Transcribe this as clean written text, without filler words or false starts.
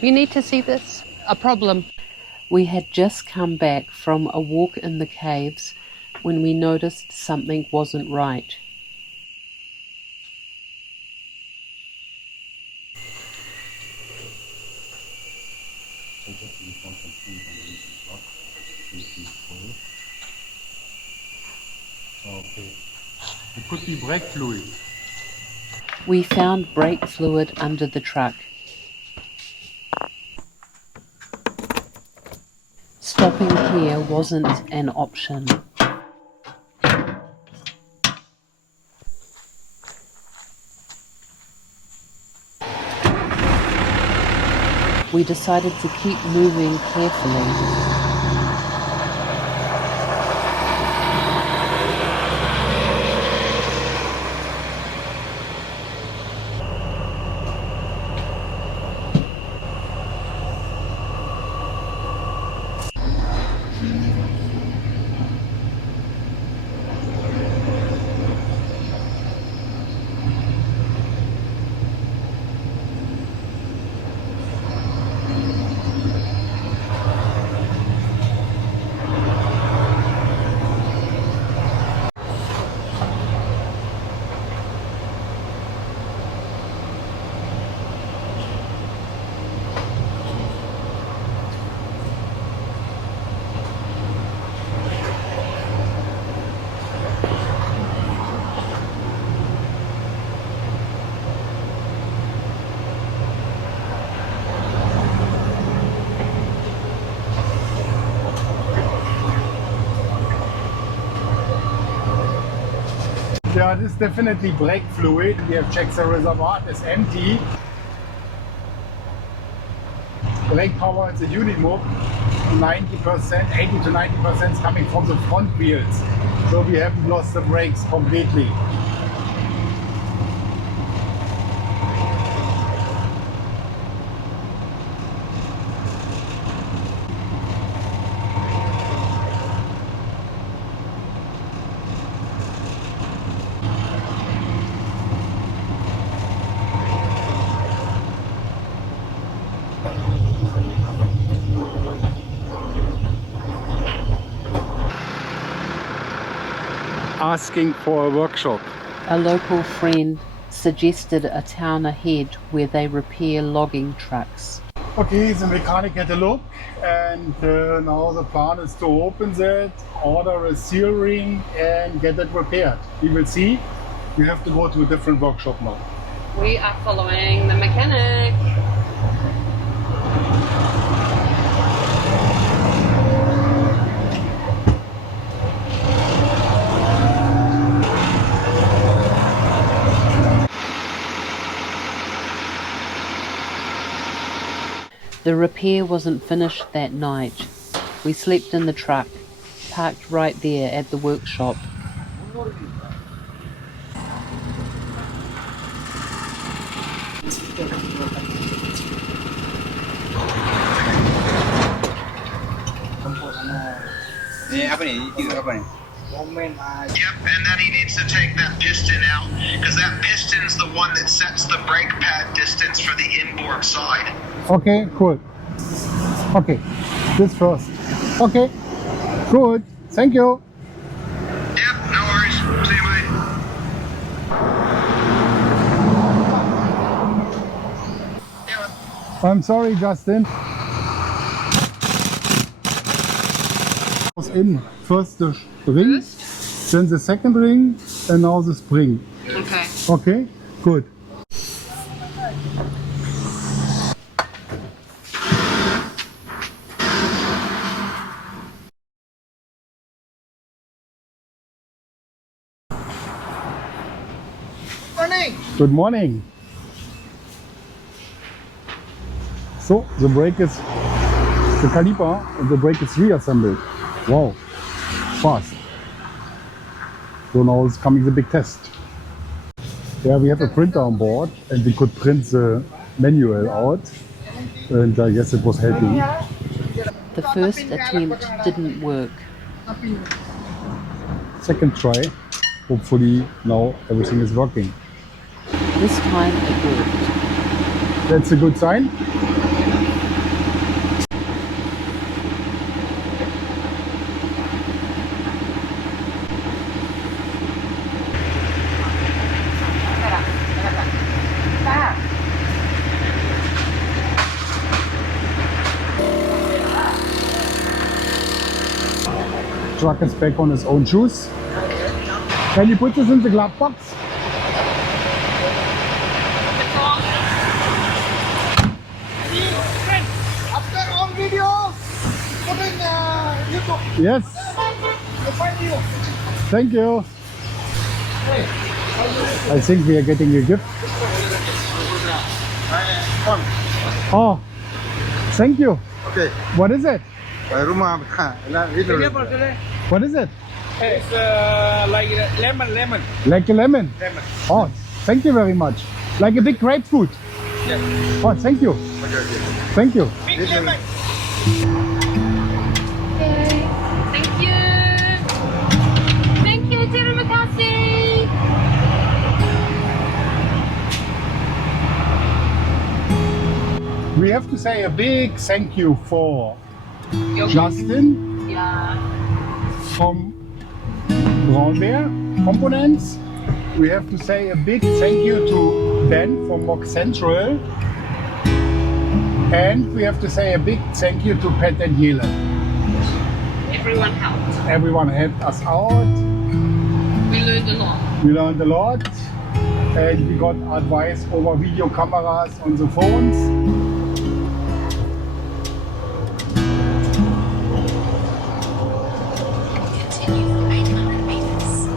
You need to see this. A problem. We had just come back from a walk in the caves when we noticed something wasn't right. Okay. It could be brake fluid. We found brake fluid under the truck. Stopping here wasn't an option. We decided to keep moving carefully. Yeah, this is definitely brake fluid. We have checked the reservoir, it's empty. Brake power is a Unimog, 90%, 80 to 90% is coming from the front wheels. So we haven't lost the brakes completely. Asking for a workshop. A local friend suggested a town ahead where they repair logging trucks. Okay, the mechanic had a look, and now the plan is to open that, order a seal ring and get it repaired. We will see. We have to go to a different workshop now. We are following the mechanic. The repair wasn't finished that night. We slept in the truck, parked right there at the workshop. Yep, and then he needs to take that piston out, because that piston's the one that sets the brake pad distance for the inboard side. Okay, cool. Okay, this first. Okay, good. Thank you. Yep, no worries. See you, mate. Yeah. I'm sorry, Justin. In first the ring, then the second ring, and now the spring. Okay. Okay, good. Morning. Good morning. So the brake is the caliper and the brake is reassembled. Wow, fast. So now is coming the big test. Yeah, we have a printer on board and we could print the manual out, and I guess it was helping. The first attempt didn't work. Second try, hopefully now everything is working. This time it worked. That's a good sign. truck is back on his own shoes. Can you put this in the glove box? After all videos, put in YouTube. Yes. I find you. Thank you. I think we are getting a gift. Oh, thank you. Okay. What is it? Rumah. What is it? It's like lemon. Like a lemon? Lemon. Oh, thank you very much. Like a big grapefruit. Yes. Oh, thank you. Thank you. Big lemon. Okay. Thank you. Thank you, terima kasih. We have to say a big thank you for Justin Yeah. from Braunbär Components. We have to say a big thank you to Ben from Mock Central. And we have to say a big thank you to Pat and Yele. Everyone helped. Everyone helped us out. We learned a lot. We learned a lot. And we got advice over video cameras on the phones. Continue for 800 meters.